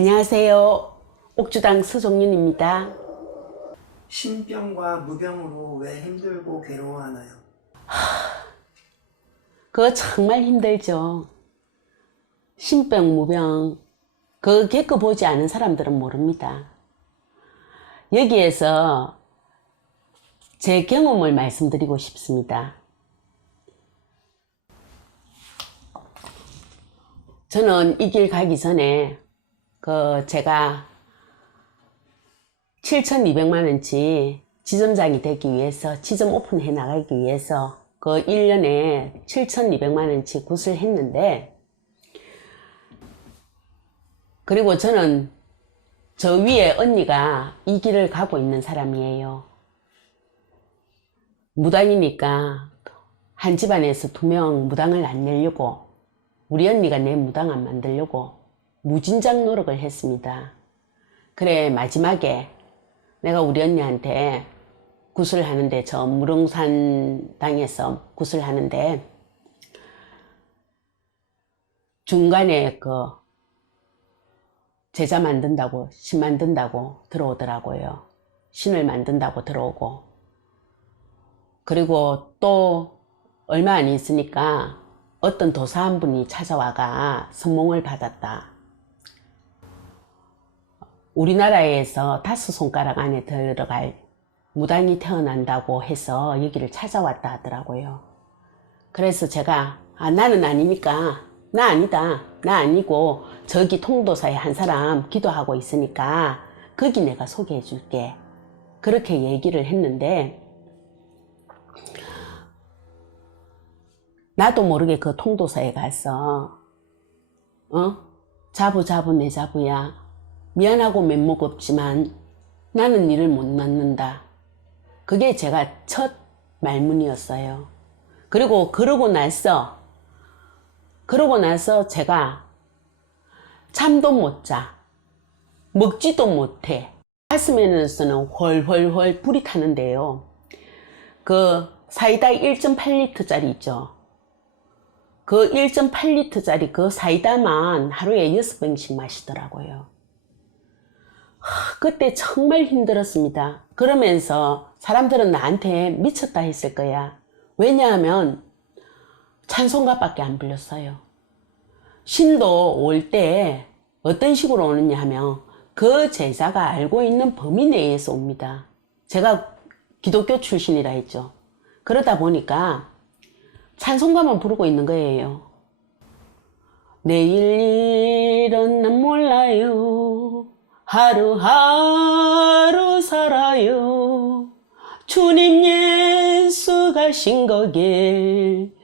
안녕하세요. 옥주당 서종윤입니다. 신병과 무병으로 왜 힘들고 괴로워하나요? 그거 정말 힘들죠. 신병, 무병, 그거 겪어보지 않은 사람들은 모릅니다. 여기에서 제 경험을 말씀드리고 싶습니다. 저는 이 길 가기 전에 그 제가 7,200만 원치 지점장이 되기 위해서 지점 오픈해 나가기 위해서 그 1년에 7,200만 원치 굿을 했는데 그리고 저는 저 위에 언니가 이 길을 가고 있는 사람이에요. 무당이니까 한 집안에서 두 명 무당을 안 내려고 우리 언니가 내 무당 안 만들려고 무진장 노력을 했습니다. 그래 마지막에 내가 우리 언니한테 굿을 하는데 저 무릉산 당에서 굿을 하는데 중간에 그 제자 만든다고 신 만든다고 들어오더라고요. 신을 만든다고 들어오고 그리고 또 얼마 안 있으니까 어떤 도사 한 분이 찾아와가 선몽을 받았다. 우리나라에서 다섯 손가락 안에 들어갈 무당이 태어난다고 해서 여기를 찾아왔다 하더라고요. 그래서 제가 아 나는 아니니까 나 아니다 나 아니고 저기 통도사에 한 사람 기도하고 있으니까 거기 내가 소개해 줄게. 그렇게 얘기를 했는데 나도 모르게 그 통도사에 가서 어? 자부 자부 내 자부야 미안하고 면목 없지만 나는 니를 못 낳는다 그게 제가 첫 말문이었어요 그리고 그러고 나서 그러고 나서 제가 잠도 못 자. 먹지도 못해. 가슴에서는 훨훨훨 불이 타는데요. 그 사이다 1.8리터짜리 있죠. 그 1.8리터짜리 그 사이다만 하루에 6병씩 마시더라고요. 하, 그때 정말 힘들었습니다. 그러면서 사람들은 나한테 미쳤다 했을 거야. 왜냐하면 찬송가밖에 안 불렀어요. 신도 올 때 어떤 식으로 오느냐 하면 그 제자가 알고 있는 범위 내에서 옵니다. 제가 기독교 출신이라 했죠. 그러다 보니까 찬송가만 부르고 있는 거예요. 내일. 하루하루 살아요. 주님 예수 가신 거길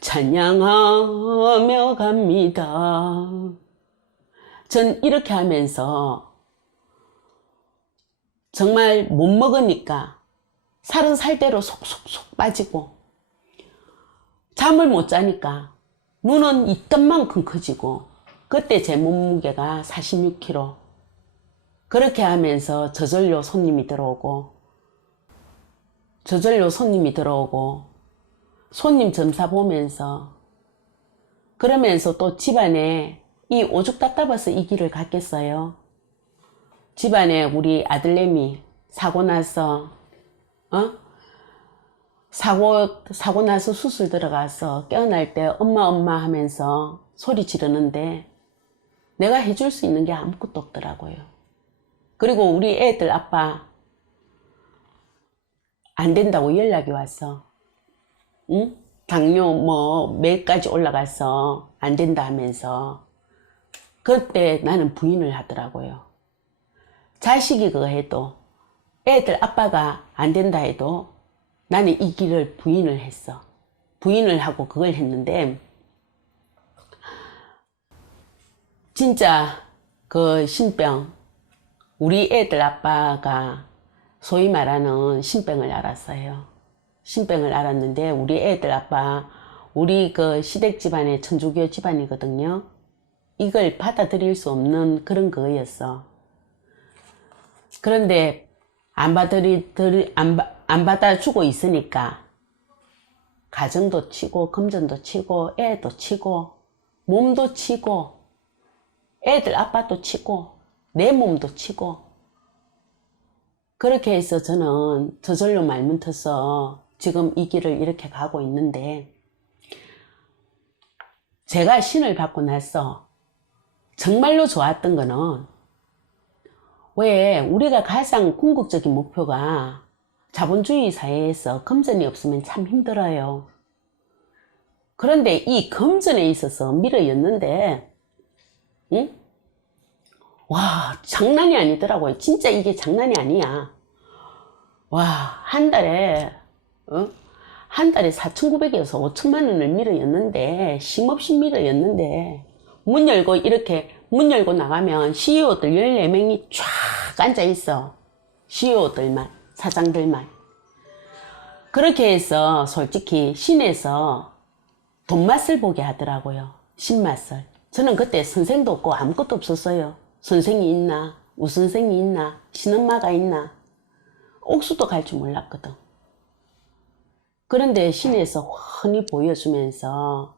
찬양하며 갑니다. 전 이렇게 하면서 정말 못 먹으니까 살은 살대로 속속속 빠지고 잠을 못 자니까 눈은 있던 만큼 커지고 그때 제 몸무게가 46kg 그렇게 하면서 저절로 손님이 들어오고 저절로 손님이 들어오고 손님 점사 보면서 그러면서 또 집안에 이 오죽 답답해서 이 길을 갔겠어요. 집안에 우리 아들내미 사고 나서 어? 사고 사고 나서 수술 들어가서 깨어날 때 엄마 엄마 하면서 소리 지르는데 내가 해줄 수 있는 게 아무것도 없더라고요. 그리고 우리 애들 아빠 안 된다고 연락이 왔어. 응? 당뇨 뭐 매까지 올라가서 안 된다 하면서 그때 나는 부인을 하더라고요. 자식이 그거 해도 애들 아빠가 안 된다 해도 나는 이 길을 부인을 했어. 부인을 하고 그걸 했는데 진짜 그 신병 우리 애들 아빠가 소위 말하는 신병을 알았어요. 신병을 알았는데 우리 애들 아빠 우리 그 시댁 집안의 천주교 집안이거든요. 이걸 받아들일 수 없는 그런 거였어. 그런데 안 받아들이 안, 안 받아주고 있으니까 가정도 치고 금전도 치고 애도 치고 몸도 치고 애들 아빠도 치고 내 몸도 치고 그렇게 해서 저는 저절로 말문터서 지금 이 길을 이렇게 가고 있는데 제가 신을 받고 나서 정말로 좋았던 거는 왜 우리가 가장 궁극적인 목표가 자본주의 사회에서 금전이 없으면 참 힘들어요. 그런데 이 금전에 있어서 밀어였는데, 응? 와, 장난이 아니더라고요. 진짜 이게 장난이 아니야. 와, 한 달에, 어? 한 달에 4,900에서 5천만 원을 밀어였는데, 쉼없이 밀어였는데, 문 열고 이렇게, 문 열고 나가면 CEO들 14명이 쫙 앉아 있어. CEO들만, 사장들만. 그렇게 해서 솔직히 신에서 돈맛을 보게 하더라고요. 신맛을. 저는 그때 선생도 없고 아무것도 없었어요. 선생이 있나, 우선생이 있나, 신엄마가 있나, 옥수도 갈 줄 몰랐거든. 그런데 신에서 훤히 보여주면서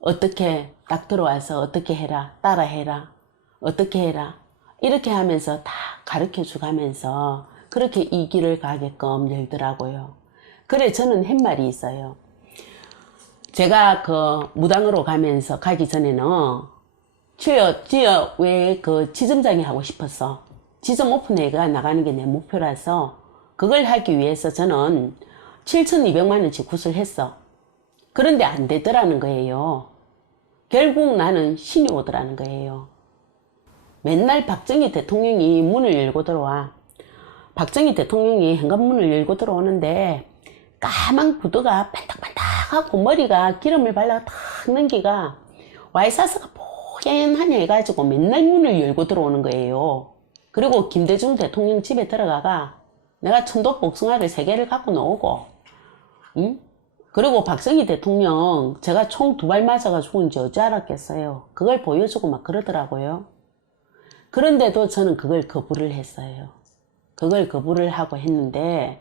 어떻게 딱 들어와서 어떻게 해라, 따라 해라, 어떻게 해라, 이렇게 하면서 다 가르쳐 주가면서 그렇게 이 길을 가게끔 열더라고요. 그래, 저는 한 말이 있어요. 제가 그 무당으로 가면서 가기 전에는 지역, 지역 외에 그 지점장이 하고 싶었어. 지점 오픈회가 나가는 게 내 목표라서 그걸 하기 위해서 저는 7,200만 원씩 굿을 했어. 그런데 안 되더라는 거예요. 결국 나는 신이 오더라는 거예요. 맨날 박정희 대통령이 문을 열고 들어와. 박정희 대통령이 현관문을 열고 들어오는데 까만 구두가 반딱반딱하고 머리가 기름을 발라 탁 넘기가 와이사스가 포근하니 해가지고 맨날 문을 열고 들어오는 거예요. 그리고 김대중 대통령 집에 들어가가 내가 천도 복숭아를 세 개를 갖고 나오고, 응? 그리고 박정희 대통령 제가 총 두 발 맞아가 죽은지 어찌 알았겠어요. 그걸 보여주고 막 그러더라고요. 그런데도 저는 그걸 거부를 했어요. 그걸 거부를 하고 했는데,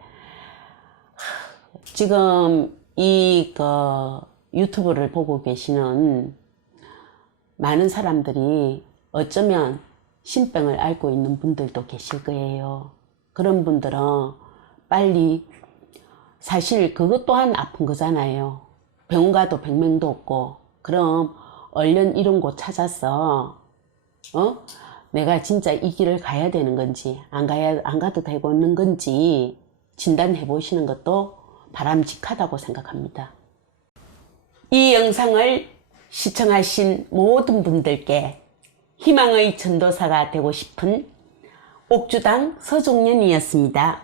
지금 이 그 유튜브를 보고 계시는 많은 사람들이 어쩌면 신병을 앓고 있는 분들도 계실 거예요. 그런 분들은 빨리 사실 그것 또한 아픈 거잖아요. 병원 가도 백명도 없고 그럼 얼른 이런 곳 찾아서 어 내가 진짜 이 길을 가야 되는 건지 안 가야 안 가도 되고 있는 건지 진단해 보시는 것도 바람직하다고 생각합니다. 이 영상을 시청하신 모든 분들께 희망의 전도사가 되고 싶은 옥주당 서종년이었습니다.